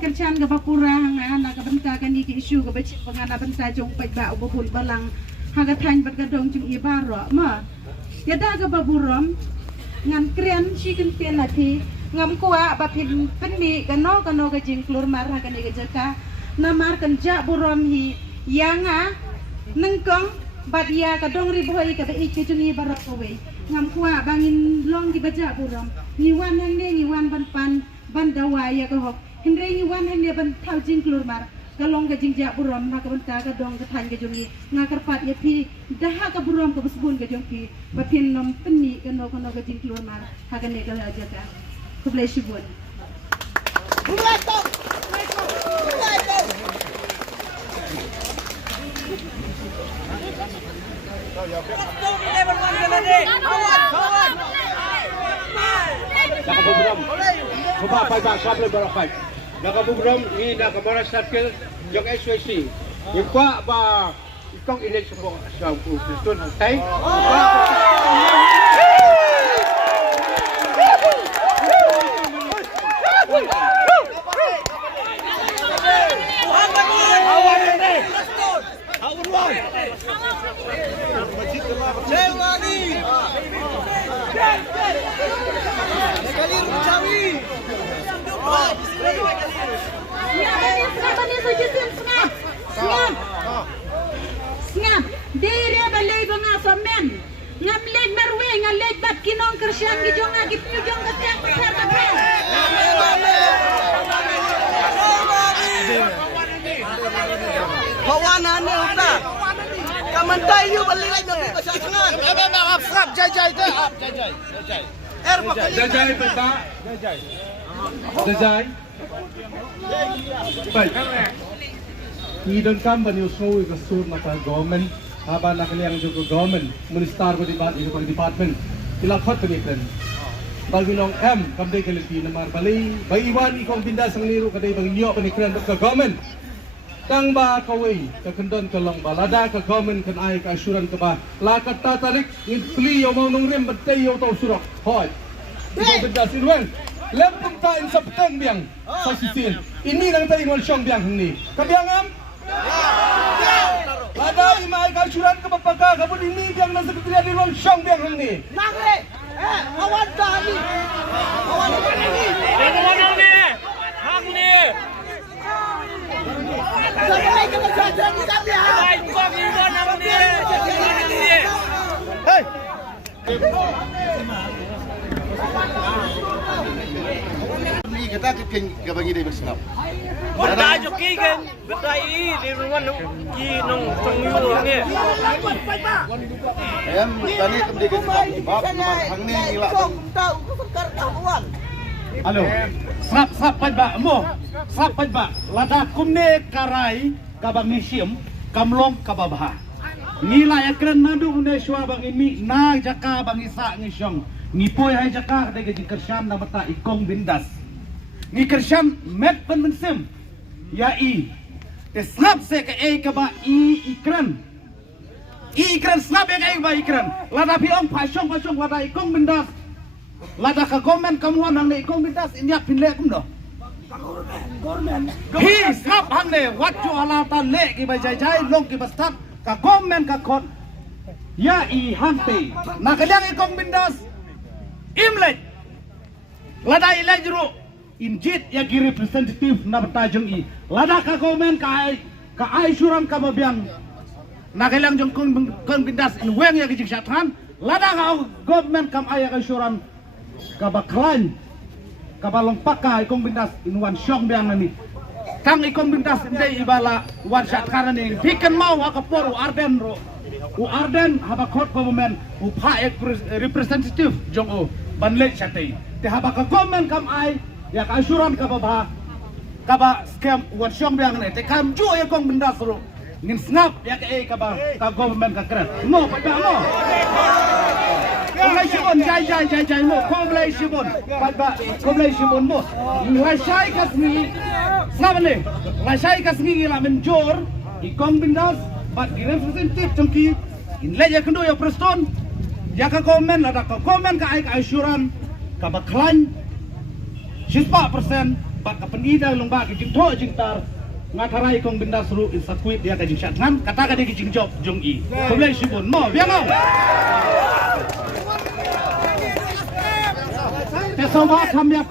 kerjaan ke bapurang anak ke benta kan iki isu ke becik pengana benta jong pai ba ubul balang haga tain bergadong jung ibaro ma yada ke baburom ngan krian chicken penati ngam kuwa bapin penni kano ke jing klur mar haga ni ke jaka namar kan ja burom hi yanga nengkong badia kadong riboi ke be iki jung ibaro kowe ngam kuwa bangin long di baja burom niwan hang ne niwan ban bandawa ya ke hok hindre niwan hang ne ban thau jing klur mar kalong ke jing ja burom na ke benta ke dong ke than ke jungi ngakar pat ya pi daha ke burom ke besbun ke jong pi bapin nom penni ke no ke jing klur mar haga ne ke aja ka kublai shibun Nakabubrom. Coba pajak kabel berapa? Nakabubrom ni nakamara circle yang SWC. Ikwa ba ikong ini semua sampu Kristen hantai. Ngam, dia balai bunga somen. Ngam lej marwe, ngam lej bat kinong kersian gijong agi pujong kesiang besar kape. Kawanan ni udah. Kamantai you balik lagi nak pasal tangan. Absap jajai tu. Jajai. Jajai benda. Jajai. Baik. Idon kam bani usoi ke sur mata government. Haba nak liang juga government. Minister ko department. Ilakot penikan. Bagi nong M kam de keliti namar bali. Bagi iwan ikong pindah sang niru kadai bagi nyok penikan ke government. Tang ba kawai ka kendon kalong balada ka government kan ai ka asuran ka ba la ka tatarik in pli yo mo nong rem batay yo tau surok hoy ito benda sinwen lempung ta in saptang biang sa sisin ini nang tayo wal syong biang ni kabiangam lada imai ka asuran ka pagka kabun ini biang na sekretariat ni wal syong biang ni Nangre. Awan tadi. Awan ini. Hang ni. Sampai ke saja ni kami. Baik kau kita nak ni. Hei. Ni kata ke bagi dia bersenap. Benda joki kan, benda ini di rumah nung ki nung tunggu ni. Ayam tani kembali ke bab hang ni ilak. Tahu sekar kawan. halo sap pajba mo sap pajba lada kumne karai kabang nisim kamlong kababha nila yakren nadu une shwa bang imi na jaka bang isa ngisyong nipoy hay jaka de ge kersham na mata ikong bindas ni kersham met pen mensim ya i te snap se ke e kaba ikran snap ya ke ba ikran lada piong pashong lada ikong bindas lada ka komen kamuan nang ikong bindas inyak pinle kum do hi snap hang ne wat ju ala ta le ki ba jai long ki bastat ka komen ka khot ya i hante na kadang ikong bindas imlek lada ile juru injit ya ki representative na batajong i lada ka komen ka ai suram ka mabiang na kadang jong kon bindas in weng ya ki jingshatan lada ka government kam ay ka suram kabaklan kabalong pakai ikong bindas inuan syong biang nani kang ikong bindas inde ibala wan syat karan ni bikin mau akapor arden ro arden habakot government pa representative jong o banle syatei te habaka government kam ai ya ka asuran kababa kaba scam wan syong biang ni te kam ju ikong bindas ro ngin snap ya ka ka government ka kran mo pa mo Komlai Shibon, jai mo. Komlai Shibon, Komlai Shibon mo. Lasai kasmi, saban le. Lasai kasmi la menjor, ikong bindas, but representative tungki. Inle ya kendo ya Preston, ya ka komen ada ka komen ka ai asuran ka baklan 10% bak ka penida long bak jing tho jing tar ngatarai kong bindas ru isakuit dia ka jing syat ngan kata ka dia jing job jong i komlai sibun mo biang mau te so ba tham ya